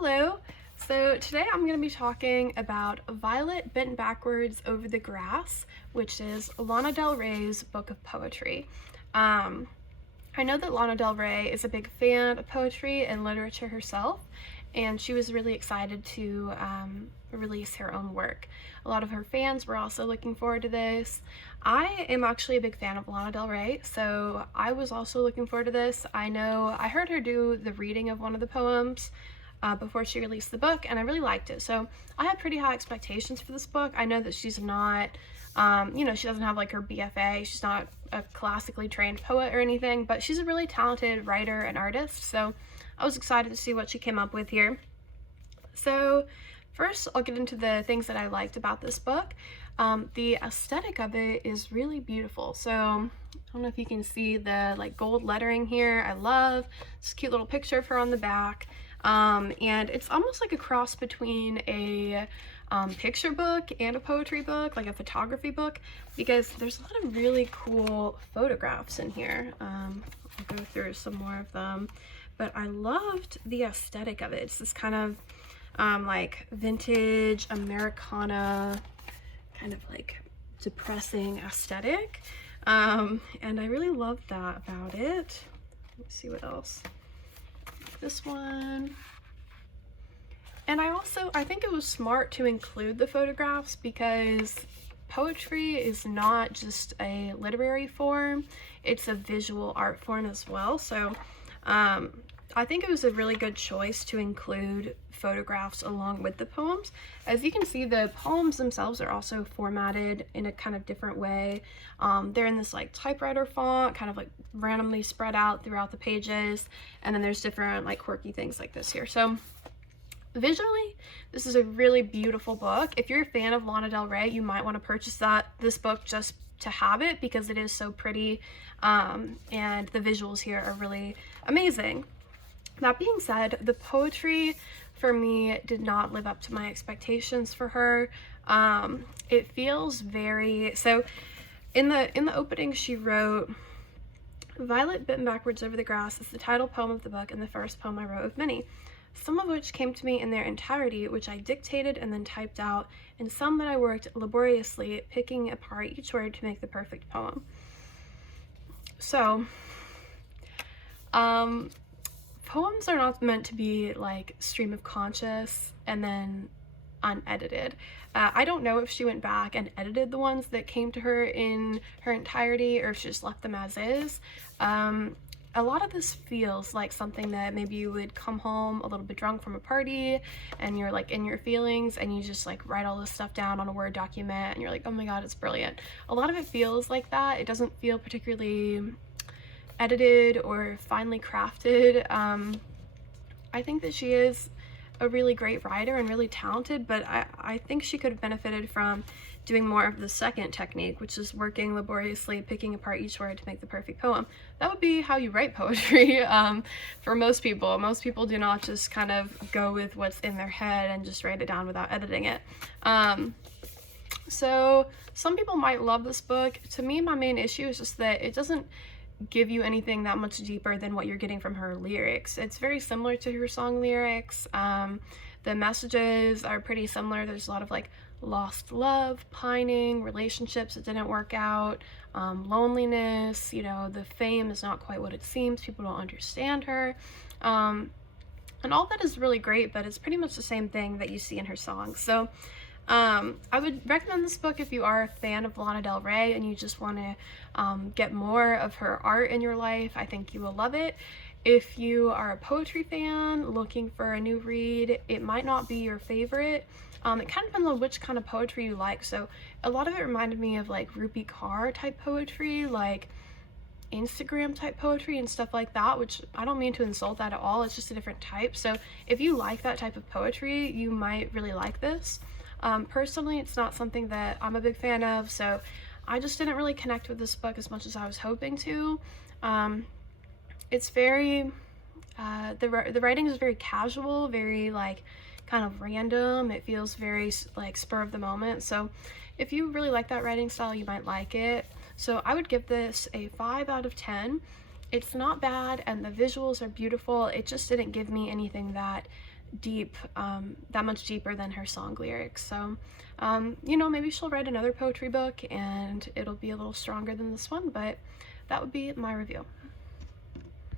Hello. So today I'm going to be talking about Violet Bent Backwards Over the Grass, which is Lana Del Rey's book of poetry. I know that Lana Del Rey is a big fan of poetry and literature herself, and she was really excited to release her own work. A lot of her fans were also looking forward to this. I am actually a big fan of Lana Del Rey, so I was also looking forward to this. I heard her do the reading of one of the poems before she released the book, and I really liked it. So I had pretty high expectations for this book. I know that she's not, she doesn't have like her BFA. She's not a classically trained poet or anything, but she's a really talented writer and artist. So I was excited to see what she came up with here. So first, I'll get into the things that I liked about this book. The aesthetic of it is really beautiful. So I don't know if you can see the like gold lettering here. I love this cute little picture of her on the back. And it's almost like a cross between a picture book and a poetry book, like a photography book, because there's a lot of really cool photographs in here. I'll go through some more of them, but I loved the aesthetic of it. It's this kind of like vintage Americana, kind of like depressing aesthetic. And I really loved that about it. Let's see what else. This one. And I think it was smart to include the photographs because poetry is not just a literary form, it's a visual art form as well. So I think it was a really good choice to include photographs along with the poems. As you can see, the poems themselves are also formatted in a kind of different way. They're in this like typewriter font, kind of like randomly spread out throughout the pages, and then there's different like quirky things like this here. So visually, this is a really beautiful book. If you're a fan of Lana Del Rey, you might want to purchase this book just to have it because it is so pretty, and the visuals here are really amazing. That being said, the poetry for me did not live up to my expectations for her. It feels very, so in the opening she wrote, "Violet Bitten Backwards Over the Grass is the title poem of the book and the first poem I wrote of many, some of which came to me in their entirety, which I dictated and then typed out, and some that I worked laboriously, picking apart each word to make the perfect poem." So, poems are not meant to be like stream of conscious and then unedited. I don't know if she went back and edited the ones that came to her in her entirety or if she just left them as is. A lot of this feels like something that maybe you would come home a little bit drunk from a party and you're like in your feelings and you just like write all this stuff down on a Word document and you're like, oh my god, it's brilliant. A lot of it feels like that. It doesn't feel particularly edited or finely crafted. I think that she is a really great writer and really talented, but I think she could have benefited from doing more of the second technique, which is working laboriously, picking apart each word to make the perfect poem. That would be how you write poetry for most people. Most people do not just kind of go with what's in their head and just write it down without editing it. So some people might love this book. To me, my main issue is just that it doesn't give you anything that much deeper than what you're getting from her lyrics. It's very similar to her song lyrics. The messages are pretty similar. There's a lot of like lost love, pining, relationships that didn't work out, loneliness, the fame is not quite what it seems, people don't understand her, and all that is really great, but it's pretty much the same thing that you see in her songs. So I would recommend this book if you are a fan of Lana Del Rey and you just want to get more of her art in your life. I think you will love it. If you are a poetry fan looking for a new read, it might not be your favorite. It kind of depends on which kind of poetry you like. So a lot of it reminded me of like Rupi Kaur type poetry, like Instagram type poetry and stuff like that, which I don't mean to insult that at all. It's just a different type. So if you like that type of poetry, you might really like this. Personally, it's not something that I'm a big fan of, so I just didn't really connect with this book as much as I was hoping to. It's very, the writing is very casual, very like kind of random. It feels very like spur of the moment. So if you really like that writing style, you might like it. So I would give this a 5 out of 10. It's not bad and the visuals are beautiful. It just didn't give me anything that deep, that much deeper than her song lyrics. So, maybe she'll write another poetry book and it'll be a little stronger than this one, but that would be my review.